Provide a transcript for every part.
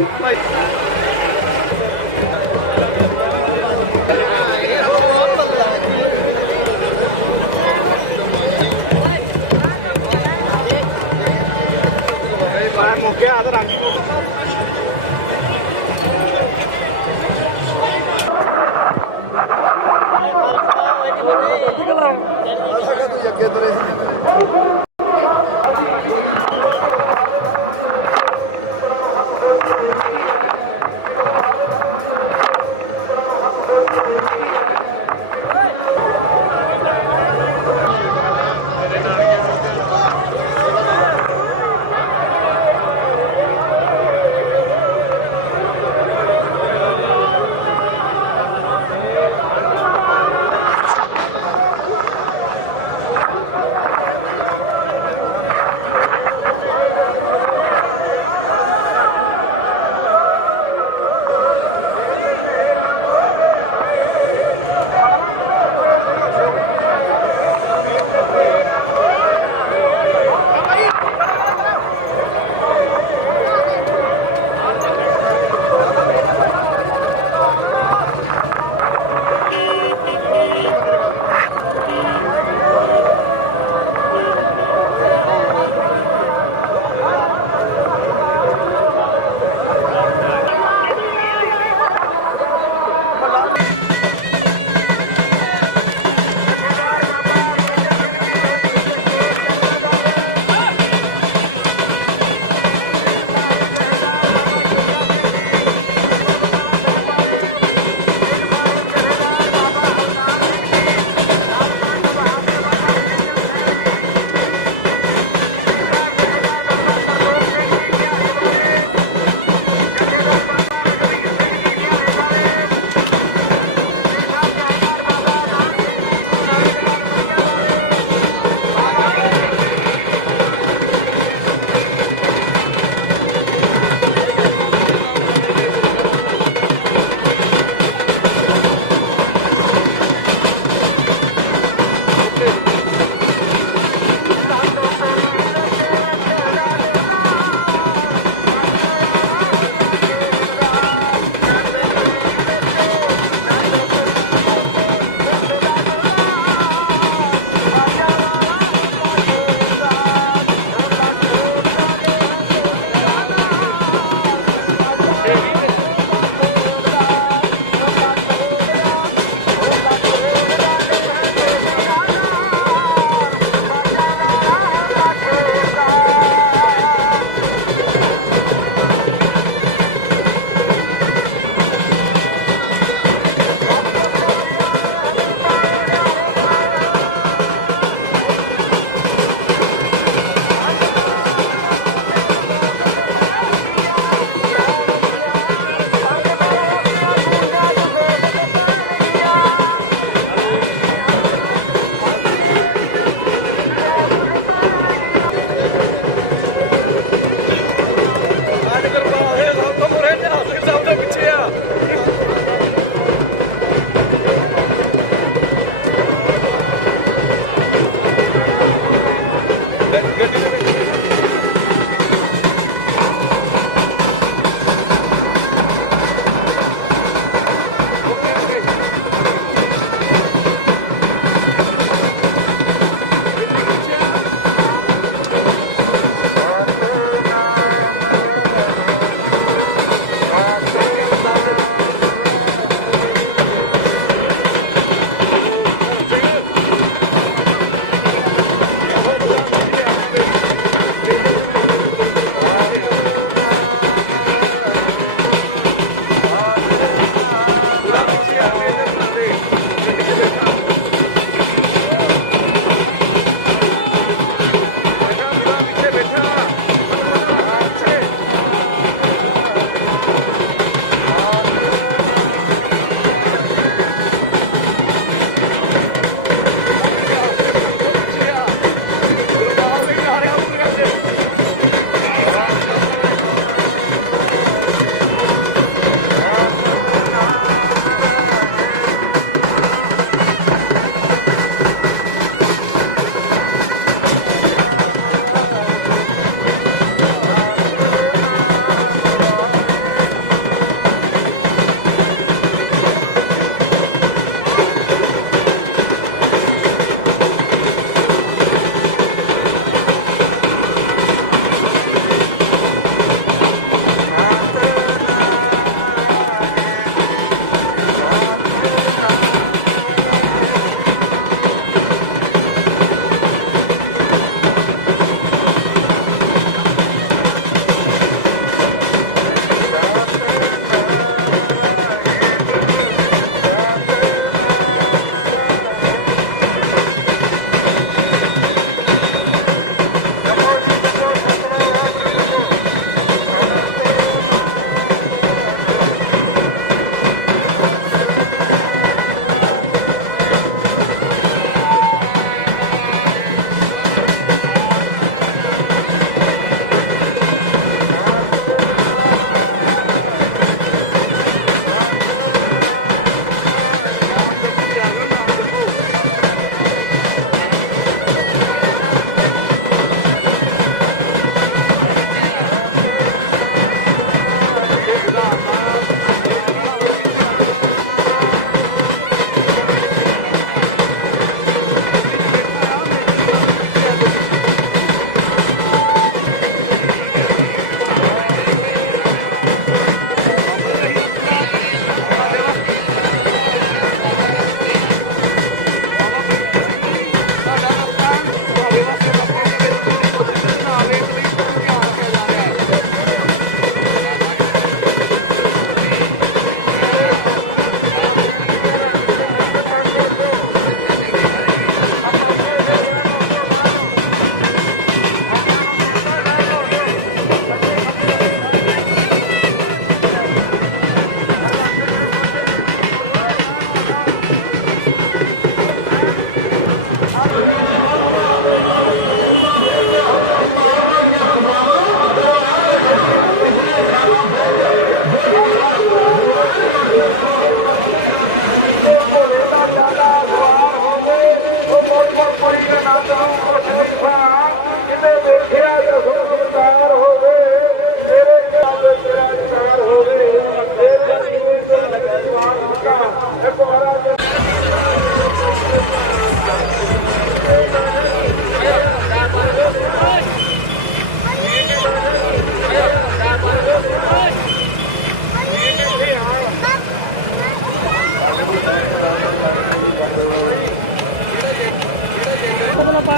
Like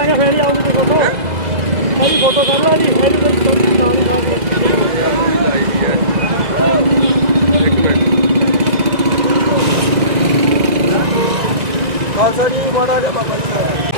ਆਏਗਾ ਫੇਰ ਹੀ ਆਉਂਦੀ ਫੋਟੋ। ਮੇਰੀ ਫੋਟੋ ਕਰ ਲਾ ਜੀ ਮੇਰੀ ਖਾਲਸਾ ਜੀ ਬੜਾ ਜੀ ਬਾਬਾ ਜੀ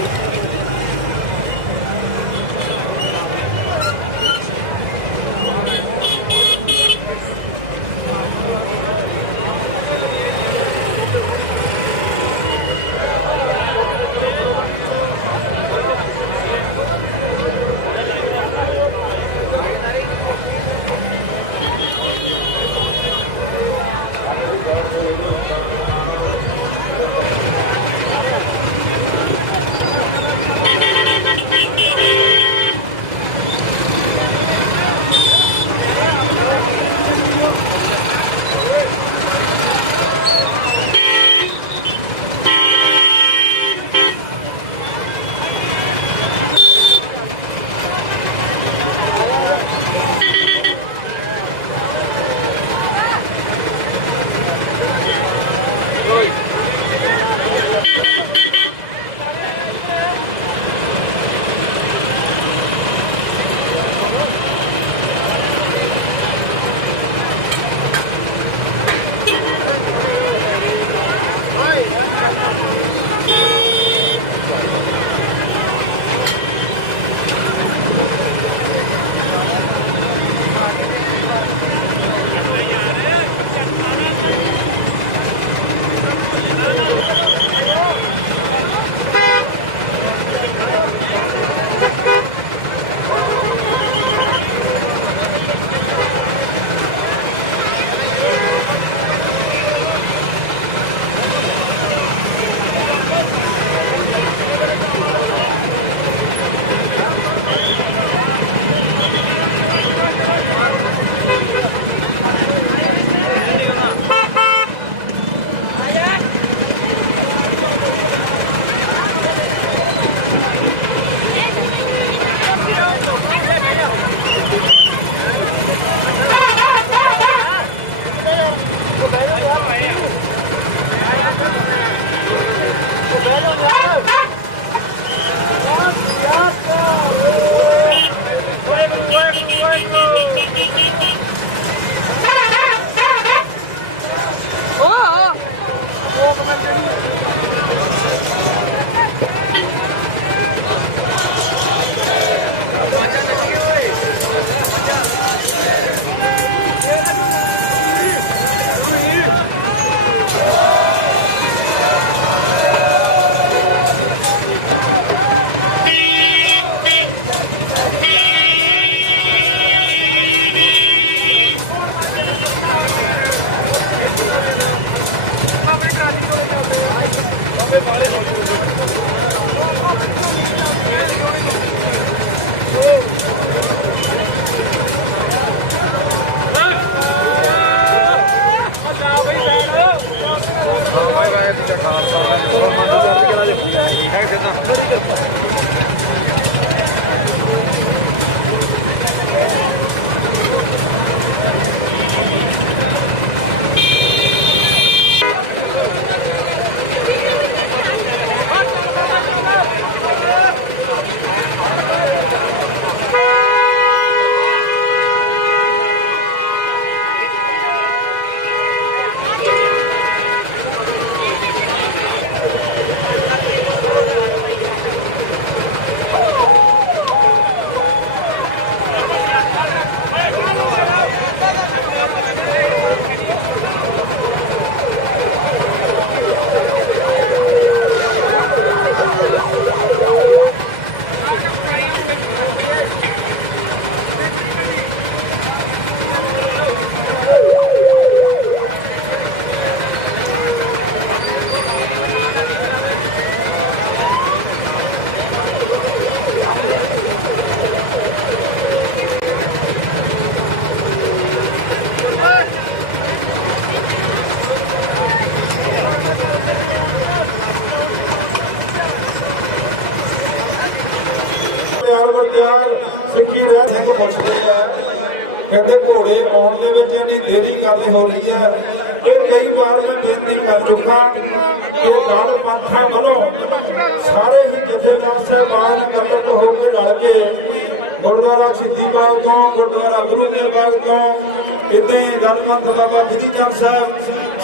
ਹੀ ਬਾਬਾ ਬਿਧੀ ਚੰਦ ਸਾਹਿਬ,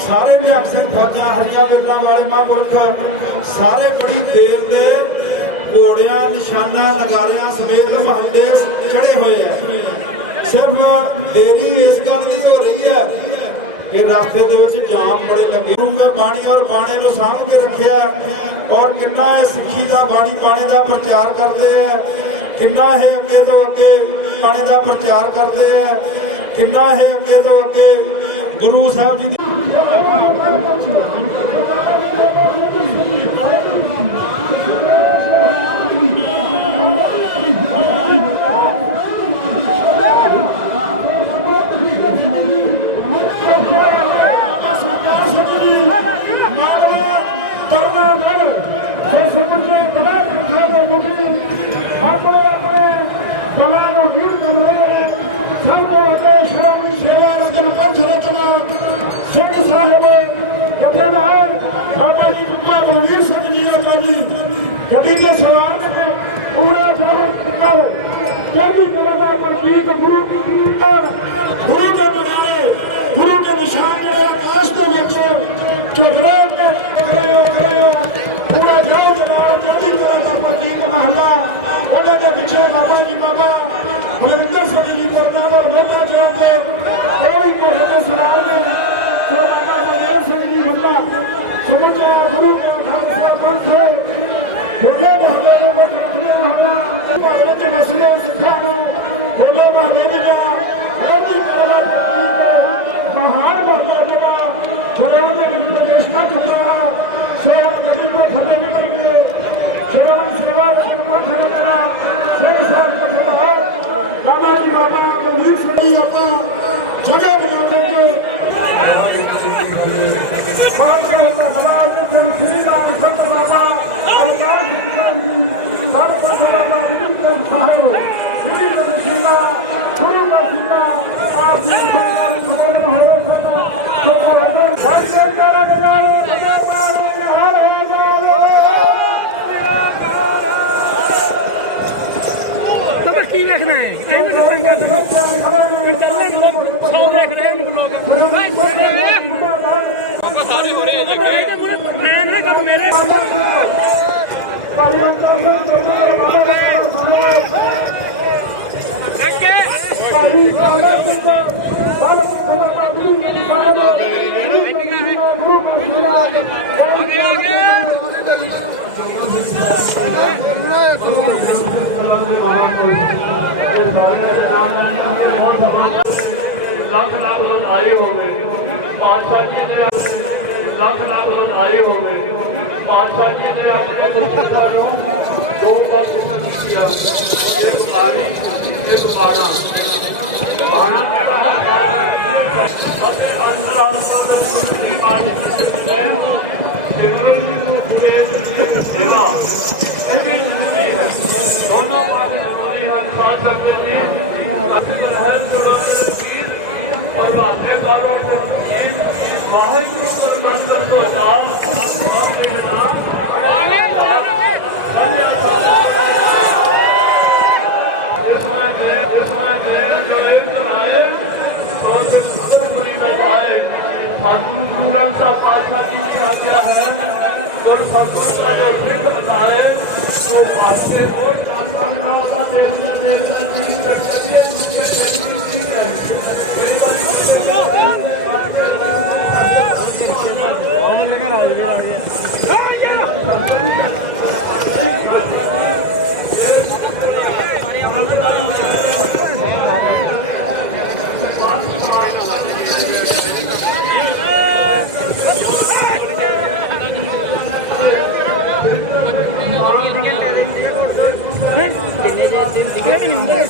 ਸਾਰੇ ਵੀ ਅਕਸਰ ਫੌਜਾਂ ਹਰੀਆਂ ਵੇਲਾਂ ਵਾਲੇ ਮਹਾਂਪੁਰਖ, ਸਾਰੇ ਬੜੀ ਦੇਰ ਦੇ ਘੋੜਿਆਂ, ਨਿਸ਼ਾਨਾ, ਨਗਾਰਿਆਂ ਸਮੇਤ ਮਹੱਲੇ ਚੜੇ ਹੋਏ ਆ। ਸਿਰਫ ਦੇਰੀ ਇਸ ਗੱਲ ਦੀ ਹੋ ਰਹੀ ਹੈ ਕਿ ਰਸਤੇ ਦੇ ਵਿੱਚ ਜਾਮ ਬੜੇ ਲੱਗੇ। ਰੂਪੇ ਬਾਣੀ ਔਰ ਬਾਣੇ ਨੂੰ ਸਾਂਭ ਕੇ ਰੱਖਿਆ ਔਰ ਕਿੰਨਾ ਇਹ ਸਿੱਖੀ ਦਾ ਬਾਣੀ, ਬਾਣੇ ਦਾ ਪ੍ਰਚਾਰ ਕਰਦੇ ਆ, ਕਿੰਨਾ ਇਹ ਅੱਗੇ ਤੋਂ ਅੱਗੇ ਬਾਣੇ ਦਾ ਪ੍ਰਚਾਰ ਕਰਦੇ ਆ। ਕਿੰਨਾ ਹੈ ਅੱਗੇ ਤੋਂ ਅੱਗੇ ਗੁਰੂ ਸਾਹਿਬ ਜੀ ਦੀ ਗੱਡੀ ਦੇ ਸਵਾਰ ਨੇ ਪੂਰਾ ਸਾਹਿਬ ਕਰ ਚੜ੍ਹਦੀ ਕਲਾ ਦਾ ਪ੍ਰਤੀਕ ਗੁਰੂ ਕੀ ਕੀਰਤਨ ਗੁਰੂ ਜਿਹੜੇ ਆਕਾਸ਼ ਦੇ ਵਿੱਚ ਝਗੜੇ ਤੇ ਕਰਿਓ ਕਰਿਓ ਪੂਰਾ ਜਾਓ ਜਨਾਬ ਚੜ੍ਹਦੀ ਕਲਾ ਦਾ ਪ੍ਰਤੀਕ ਮਹਲਾ, ਉਹਨਾਂ ਦੇ ਪਿੱਛੇ ਬਾਬਾ ਜੀ, ਬਾਬਾ ਮਰਿੰਦਰ ਸਿੰਘ ਜੀ ਬਰਨਾਲਾ ਰੋਣਾ ਚਾਹੁੰਦੇ ਉਹ ਆਪ ਜੀ ਦਾ ਸਮਾਨ ਹੋਏ ਸਦਾ ਸੋ ਹਦਰ ਸੰਤ ਕਰਨ ਨਾਲ ਬੜੇ ਬਾਣੇ ਹਰ ਹੋ ਜਾਵੇ ਤਾਂ ਕੀ ਵੇਖਣਾ ਹੈ ਐਵੇਂ ਦੱਸਾਂਗਾ ਚੱਲਣੇ ਲੋਕ ਸੌ ਦੇਖ ਰਹੇ ਨੇ ਲੋਕ ਭਾਈ ਆਪਾਂ ਸਾਰੇ ਹੋ ਰਹੇ ਜੀ ਮੈਂ ਨਹੀਂ ਕੰਮ ਮੇਰੇ ਲੱਖ ਲੱਖ ਵਧਾਈ ਹੋਵੇ ਪਾਤਸ਼ਾਹ ਜੀ ਦੇ ਲੱਖ ਲੱਖ ਵਧਾਈ ਹੋਵੇ ਪਾਤਸ਼ਾਹ ਜੀ ਨੇ ਆਪਣੇ ਸਿੱਖਾਂ ਨੂੰ ਦੋ ਵਾਰ ਦਿੱਤੀਆਂ ਇੱਕ ਬਾਣੀ ਇੱਕ ਬਾਣਾ ਬਾਣਾ ਅਤੇ ਅੰਤਰਾਲ ਤੋਂ ਦੇ ਬਾਣੀ ਨੇ ਸਿਮਰਨ ਨੂੰ ਪੂਰੇ ਸੇਵਾ ਇਹ ਵੀ ਜ਼ਰੂਰੀ ਹੈ ਦੋਨੋਂ ਬਾਰੇ ਜ਼ਰੂਰੀ ਹਨ ਖਾਸ ਕਰਕੇ ਜੀ ¿Qué es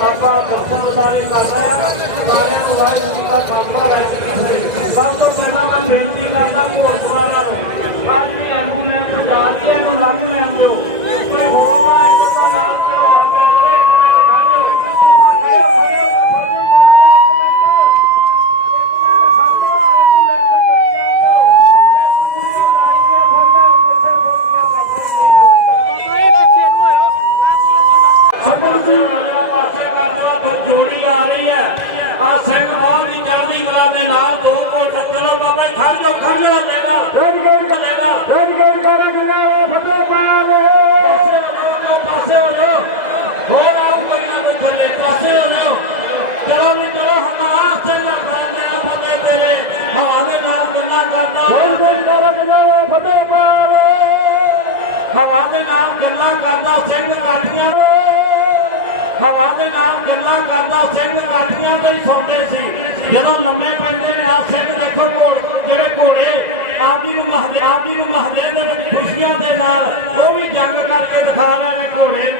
ਆਪਾਂ ਦਰਸ਼ਨ ਉਤਾਰੇ ਕਰ ਰਹੇ ਹਾਂ। ਸਾਰਿਆਂ ਨੂੰ ਵਾਹਿਗੁਰੂ ਦਾ ਖਾਲਸਾ, ਵਾਹਿਗੁਰੂ ਜੀ ਸਭ ਤੋਂ ਪਹਿਲਾਂ ਮੈਂ ਬੇਨਤੀ ਕਰਦਾ ਘੋੜਸਵਾਰਾਂ ਨੂੰ। ਅੱਜ ਵੀ ਅੰਗੂਲੇ ਨੂੰ ਜਾਣਦੇ ਹੋ ਲੱਗ ਲੈਂਦੇ ਹੋ ਨਿਹਾਲ ਸਿੰਘ ਕਾਟੀਆਂ ਤੇ ਹੀ ਸੌਂਦੇ ਸੀ। ਜਦੋਂ ਲੰਮੇ ਪੈਂਦੇ ਨੇ ਆ ਸਿੰਘ ਦੇਖੋ ਘੋੜ, ਜਿਹੜੇ ਘੋੜੇ ਆਪੀ ਨੂੰ ਮਹੱਲੇ ਆਪੀ ਨੂੰ ਮਹੱਲੇ ਦੇ ਵਿੱਚ ਖੁਸ਼ੀਆਂ ਦੇ ਨਾਲ ਉਹ ਵੀ ਜੰਗ ਕਰਕੇ ਦਿਖਾ ਰਹੇ ਨੇ ਘੋੜੇ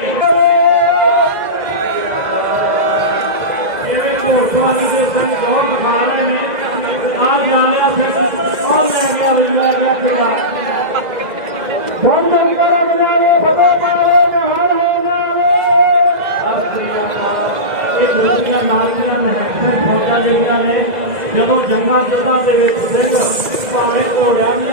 ਜਿਹੜੀਆਂ ਨੇ ਜਦੋਂ ਜੰਗਾਂ ਜੰਗਾਂ ਦੇ ਵਿੱਚ ਸਿੰਘ ਭਾਵੇਂ ਘੋੜਿਆਂ ਦੀ